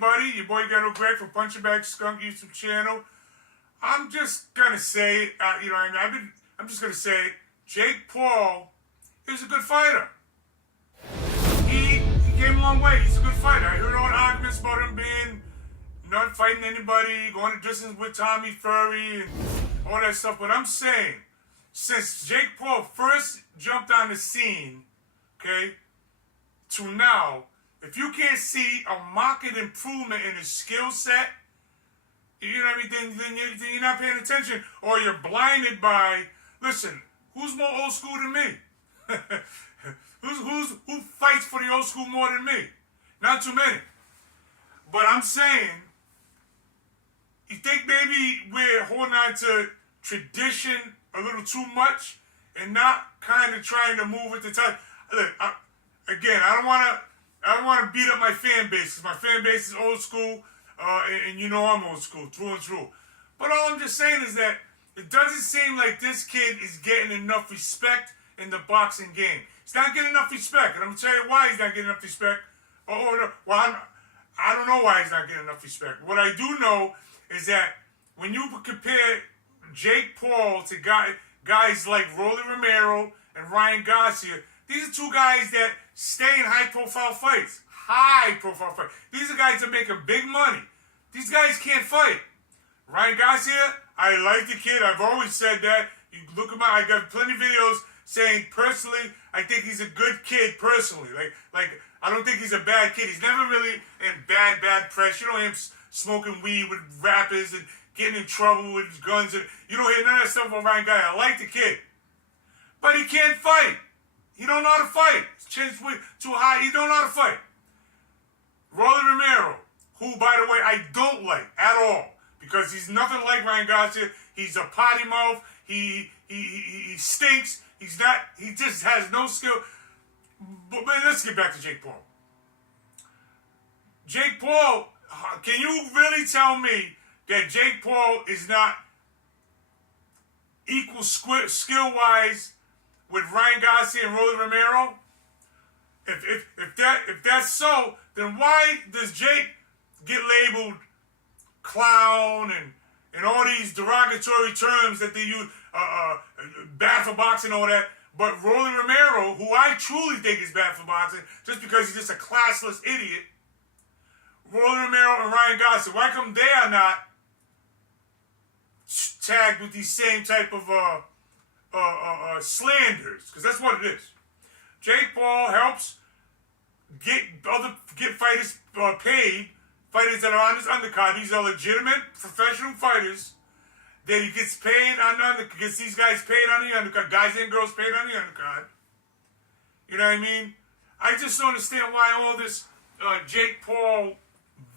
everybody? Your boy Ghetto Greg from Punchingbagskunk YouTube channel. I'm just gonna say, I'm just gonna say, Jake Paul is a good fighter. He came a long way. He's a good fighter. I heard all the arguments about him being not fighting anybody, going to distance with Tommy Fury, and all that stuff. But I'm saying, since Jake Paul first jumped on the scene, okay, to now, if you can't see a marked improvement in his skill set, you know what I mean, then you're not paying attention, or you're blinded by, listen, who's more old school than me? Who fights for the old school more than me? Not too many. But I'm saying, you think maybe we're holding on to tradition a little too much and not kind of trying to move with the time? Look, I don't want to beat up my fan base, because my fan base is old school, and you know I'm old school, through and through. But all I'm just saying is that it doesn't seem like this kid is getting enough respect in the boxing game. He's not getting enough respect, and I'm going to tell you why he's not getting enough respect. I don't know why he's not getting enough respect. What I do know is that when you compare Jake Paul to guys like Rolly Romero and Ryan Garcia, these are two guys that stay in high-profile fights. High-profile fights. These are guys that make big money. These guys can't fight. Ryan Garcia, I like the kid. I've always said that. You look at I got plenty of videos saying, personally, I think he's a good kid, personally. Like I don't think he's a bad kid. He's never really in bad press. You don't hear him smoking weed with rappers and getting in trouble with guns. And you don't hear none of that stuff about Ryan Garcia. I like the kid. But he can't fight. He don't know how to fight. His chin's too high. He don't know how to fight. Rolly Romero, who, by the way, I don't like at all, because he's nothing like Ryan Garcia. He's a potty mouth. He stinks. He just has no skill. But let's get back to Jake Paul. Jake Paul, can you really tell me that Jake Paul is not equal skill-wise with Ryan Garcia and Rolly Romero? If that's so, then why does Jake get labeled clown and all these derogatory terms that they use, bad for boxing and all that? But Rolly Romero, who I truly think is bad for boxing, just because he's just a classless idiot, Rolly Romero and Ryan Garcia, why come they are not tagged with these same type of slanders? Because that's what it is. Jake Paul helps get fighters paid, fighters that are on his undercard. These are legitimate professional fighters that he gets paid gets these guys paid on the undercard, guys and girls paid on the undercard. You know what I mean? I just don't understand why all this Jake Paul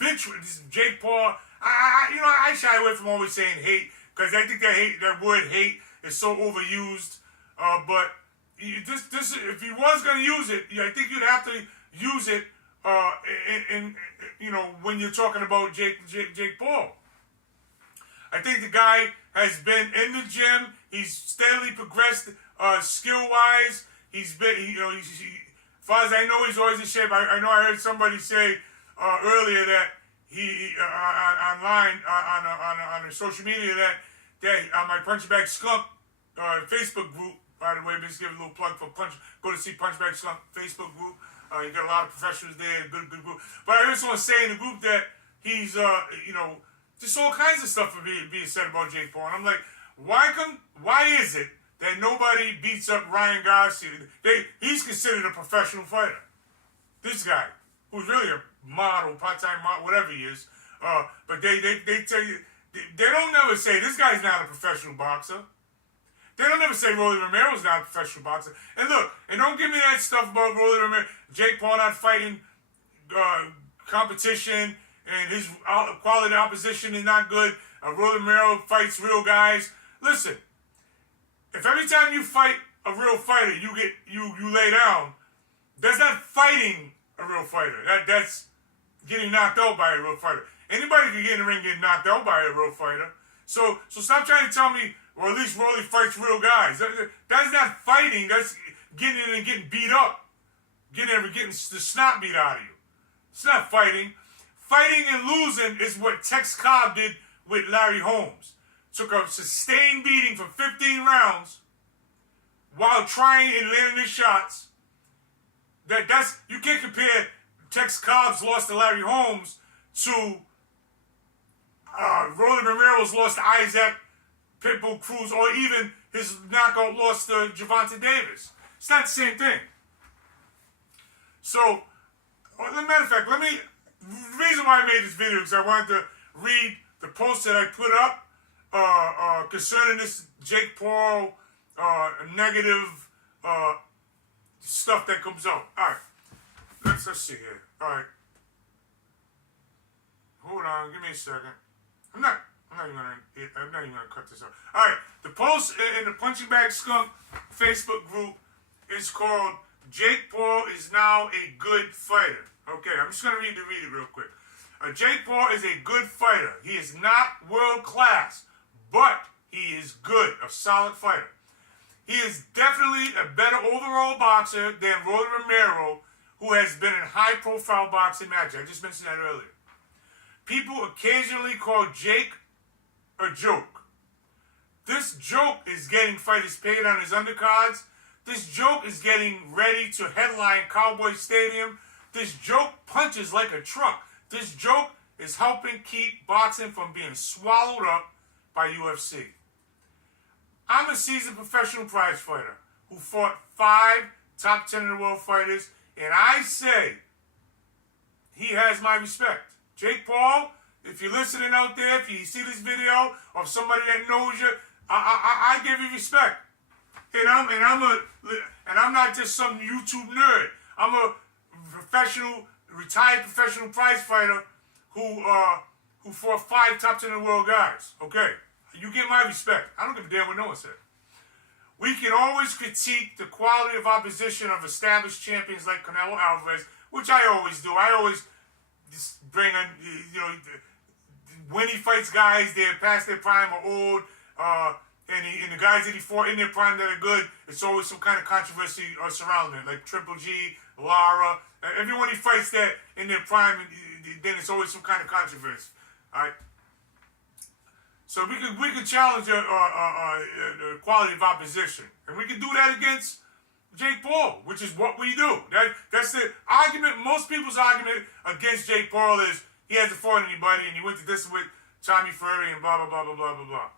vitriol, Jake Paul. I shy away from always saying hate, because I think that word hate is so overused. But if he was going to use it, I think you'd have to use it when you're talking about Jake Paul. I think the guy has been in the gym. He's steadily progressed skill-wise. He's been, as far as I know, he's always in shape. I know I heard somebody say earlier that he online on social media that on my Punchingbagskunk Facebook group. By the way, just give a little plug for go to see Punchingbagskunk Facebook group. You got a lot of professionals there, good group. But I heard someone say in the group that he's, just all kinds of stuff being said about Jake Paul. And I'm like, why is it that nobody beats up Ryan Garcia? He's considered a professional fighter. This guy, who's really a model, part-time model, whatever he is. But they tell you, they don't never say, this guy's not a professional boxer. They don't ever say Rolly Romero's not a professional boxer. And look, and don't give me that stuff about Rolly Romero, Jake Paul not fighting competition, and his quality opposition is not good. Rolly Romero fights real guys. Listen, if every time you fight a real fighter, you lay down, that's not fighting a real fighter. That's getting knocked out by a real fighter. Anybody can get in the ring and get knocked out by a real fighter. So stop trying to tell me, or at least Rolly fights real guys. That's not fighting. That's getting in and getting beat up. Getting the snot beat out of you. It's not fighting. Fighting and losing is what Tex Cobb did with Larry Holmes. Took a sustained beating for 15 rounds while trying and landing his shots. You can't compare Tex Cobb's loss to Larry Holmes to Rolly Romero's loss to Isaac Pitbull Cruz, or even his knockout loss to Gervonta Davis. It's not the same thing. So, as a matter of fact, the reason why I made this video is I wanted to read the post that I put up concerning this Jake Paul negative stuff that comes out. All right, let's see here. All right, hold on, give me a second. I'm not even gonna cut this out. All right, the post in the Punchingbagskunk Facebook group is called "Jake Paul is now a good fighter." Okay, I'm just gonna read it real quick. Jake Paul is a good fighter. He is not world class, but he is good, a solid fighter. He is definitely a better overall boxer than Rolly Romero, who has been in high-profile boxing matches. I just mentioned that earlier. People occasionally call Jake a joke. This joke is getting fighters paid on his undercards. This joke is getting ready to headline Cowboy Stadium. This joke punches like a truck. This joke is helping keep boxing from being swallowed up by UFC. I'm a seasoned professional prize fighter who fought 5 top 10 in the world fighters, and I say he has my respect. Jake Paul, if you're listening out there, if you see this video of somebody that knows you, I give you respect. And I'm not just some YouTube nerd. I'm a retired professional prize fighter who fought 5 top 10 in the world guys. Okay, you get my respect. I don't give a damn what no one said. We can always critique the quality of opposition of established champions like Canelo Alvarez, which I always do. I always just bring on, when he fights guys, they're past their prime or old, and the guys that he fought in their prime that are good, it's always some kind of controversy surrounding it, like Triple G, Lara. Everyone he fights that in their prime, then it's always some kind of controversy. All right. So we could challenge the quality of opposition, and we can do that against Jake Paul, which is what we do. That's the argument. Most people's argument against Jake Paul is he hasn't fought anybody, and he went to this with Tommy Fury and blah blah blah blah blah blah blah.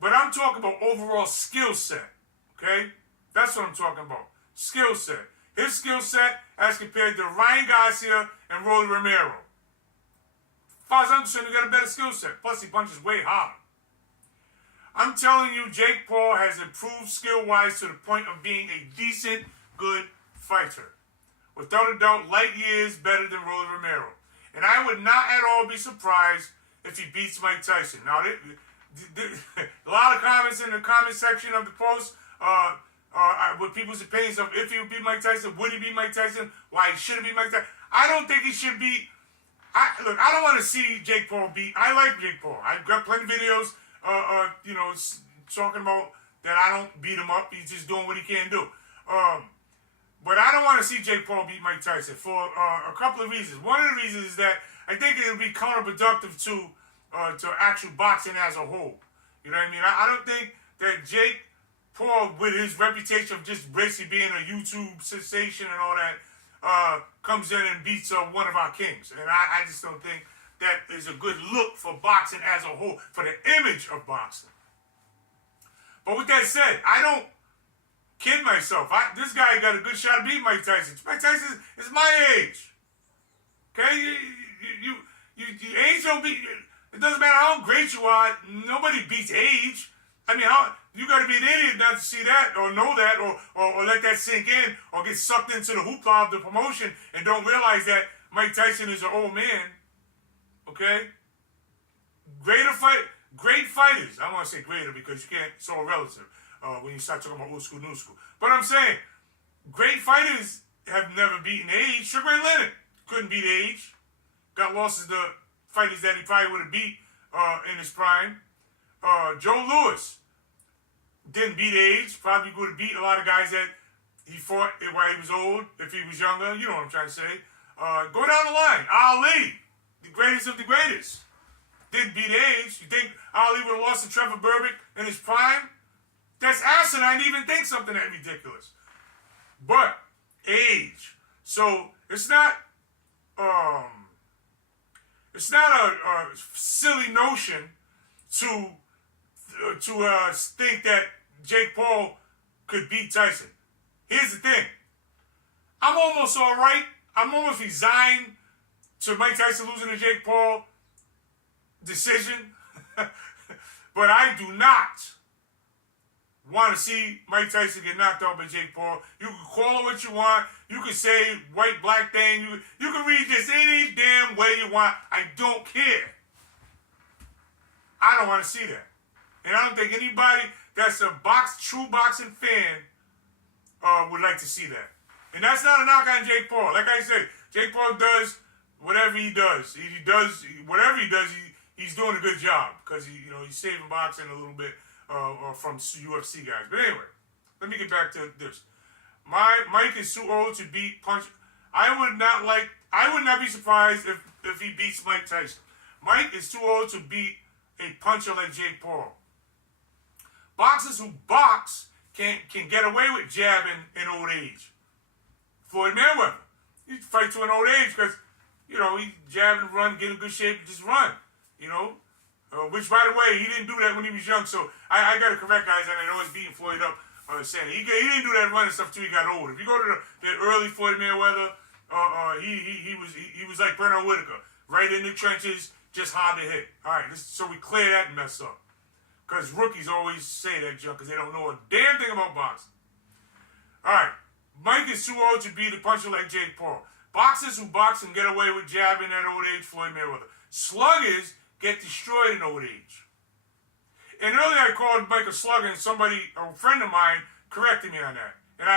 But I'm talking about overall skill set. Okay, that's what I'm talking about. Skill set. His skill set as compared to Ryan Garcia and Rolly Romero. As far as I'm concerned, he got a better skill set. Plus, he punches way harder. I'm telling you, Jake Paul has improved skill-wise to the point of being a decent, good fighter. Without a doubt, light years better than Rolly Romero. And I would not at all be surprised if he beats Mike Tyson. Now, a lot of comments in the comment section of the post with people's opinions of if he would beat Mike Tyson, would he beat Mike Tyson, why he shouldn't beat Mike Tyson. I don't think he should beat. Look, I don't want to see Jake Paul beat. I like Jake Paul. I've got plenty of videos, talking about that I don't beat him up. He's just doing what he can do. But I don't want to see Jake Paul beat Mike Tyson for a couple of reasons. One of the reasons is that I think it would be counterproductive to actual boxing as a whole. You know what I mean? I don't think that Jake Paul, with his reputation of just basically being a YouTube sensation and all that, comes in and beats one of our kings. And I just don't think that is a good look for boxing as a whole, for the image of boxing. But with that said, I don't kid myself. This guy got a good shot at beating Mike Tyson. Mike Tyson is my age. Okay? You age don't beat. It doesn't matter how great you are. Nobody beats age. I mean, you got to be an idiot not to see that or know that or let that sink in or get sucked into the hoopla of the promotion and don't realize that Mike Tyson is an old man. Okay? Great fighters. I don't want to say greater because you can't, it's all relative when you start talking about old school, new school. But I'm saying, great fighters have never beaten age. Sugar Ray Leonard couldn't beat age. Got losses to fighters that he probably would have beat in his prime. Joe Louis didn't beat age. Probably would have beat a lot of guys that he fought while he was old, if he was younger. You know what I'm trying to say. Go down the line. Ali, the greatest of the greatest, didn't beat age. You think Ali would have lost to Trevor Berbick in his prime? That's asinine to even think something that ridiculous. But age. So it's not a silly notion to think that Jake Paul could beat Tyson. Here's the thing. I'm almost all right. I'm almost resigned to Mike Tyson losing to Jake Paul decision. But I do not want to see Mike Tyson get knocked out by Jake Paul. You can call it what you want. You can say white, black thing. You can read this any damn way you want. I don't care. I don't want to see that. And I don't think anybody that's a true boxing fan would like to see that. And that's not a knock on Jake Paul. Like I said, Jake Paul does whatever he does. Whatever he does, he's doing a good job because he's saving boxing a little bit from UFC guys. But anyway, let me get back to this. Mike is too old to beat Punch. I would not be surprised if he beats Mike Tyson. Mike is too old to beat a puncher like Jake Paul. Boxers who box can get away with jabbing in old age. Floyd Mayweather, he fight to an old age because, he jab and run, get in good shape, and just run, which, by the way, he didn't do that when he was young, so I got to correct guys that are always beating Floyd up, saying he didn't do that running stuff till he got old. If you go to the early Floyd Mayweather, he was like Bernard Whitaker, right in the trenches, just hard to hit. All right, so we clear that mess up. Because rookies always say that junk because they don't know a damn thing about boxing. All right. Mike is too old to beat a puncher like Jake Paul. Boxers who box and get away with jabbing at old age, Floyd Mayweather. Sluggers get destroyed in old age. And earlier I called Mike a slugger, and a friend of mine, corrected me on that. And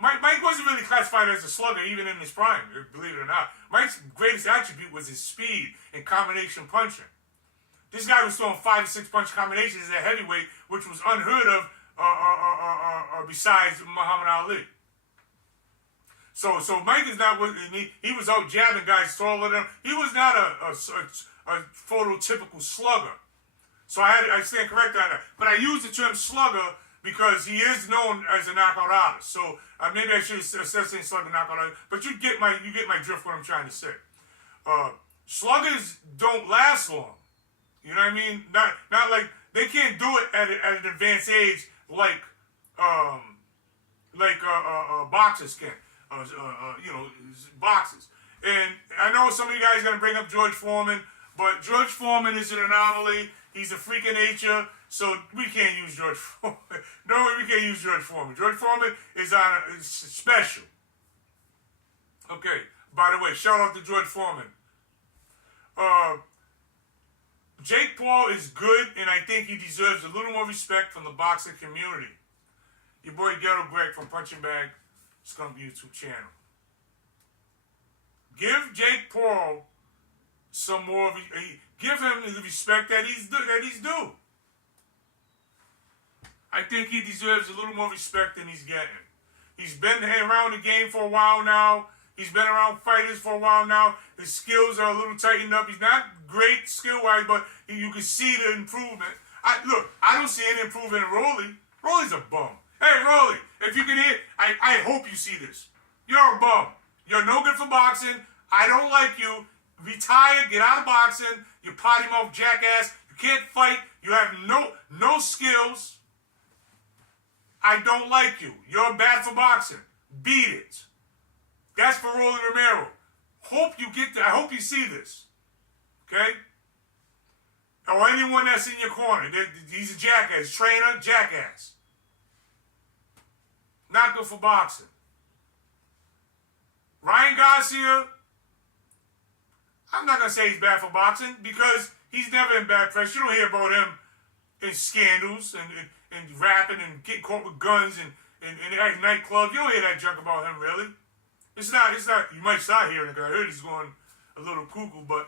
Mike wasn't really classified as a slugger even in his prime, believe it or not. Mike's greatest attribute was his speed and combination punching. This guy was throwing 5 or 6 punch combinations at heavyweight, which was unheard of besides Muhammad Ali. So Mike is not. He was out jabbing guys taller than him. He was not a phototypical slugger. So I stand corrected on that. But I use the term slugger because he is known as a knockout artist. So maybe I should have said slugger, knockout artist. But you get my drift what I'm trying to say. Sluggers don't last long. You know what I mean? Not like they can't do it at an advanced age like boxers can. Boxers. And I know some of you guys are going to bring up George Foreman, but George Foreman is an anomaly. He's a freak of nature, so we can't use George Foreman. No, we can't use George Foreman. George Foreman is special. Okay, by the way, shout out to George Foreman. Jake Paul is good, and I think he deserves a little more respect from the boxing community. Your boy Ghetto Greg from Punchingbagskunk YouTube channel. Give Jake Paul some more. Give him the respect that he's due. I think he deserves a little more respect than he's getting. He's been around the game for a while now. He's been around fighters for a while now. His skills are a little tightened up. He's not great skill-wise, but you can see the improvement. I don't see any improvement in Rolly. Rolly's a bum. Hey, Rolly, if you can hear, I hope you see this. You're a bum. You're no good for boxing. I don't like you. Retire. Get out of boxing. You potty mouth jackass. You can't fight. You have no skills. I don't like you. You're bad for boxing. Beat it. That's for Rolly Romero. Hope you get that. I hope you see this. Okay? Or anyone that's in your corner. He's a jackass. Trainer, jackass. Not good for boxing. Ryan Garcia, I'm not going to say he's bad for boxing because he's never in bad press. You don't hear about him in scandals and rapping and getting caught with guns and at nightclubs. You don't hear that junk about him, really. It's not, you might start hearing it because I heard he's going a little cuckoo, but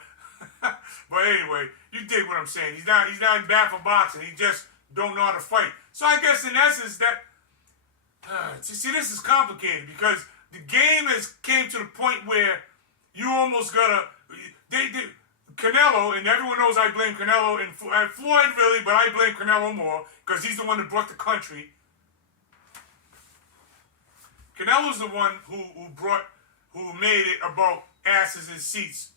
anyway, you dig what I'm saying. He's not bad for boxing. He just don't know how to fight. So I guess in essence that, see, this is complicated because the game came to the point where you almost gotta. Canelo, and everyone knows I blame Canelo and Floyd really, but I blame Canelo more because he's the one that brought the country. Canelo's the one who made it about asses and seats,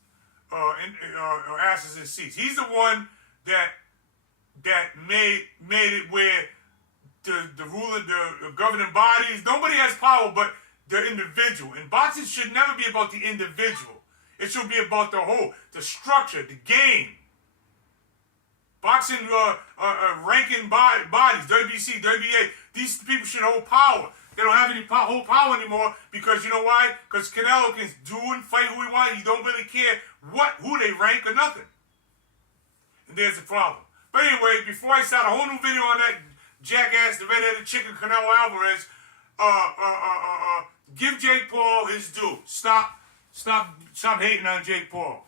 asses and seats. He's the one that made it where the ruler, the governing bodies, nobody has power but the individual. And boxing should never be about the individual. It should be about the whole, the structure, the game. Boxing ranking bodies, WBC, WBA, these people should hold power. They don't have any hold power anymore because you know why? Because Canelo can do and fight who he wants. He don't really care who they rank or nothing. And there's the problem. But anyway, before I start a whole new video on that jackass, the red-headed chicken, Canelo Alvarez, give Jake Paul his due. Stop hating on Jake Paul.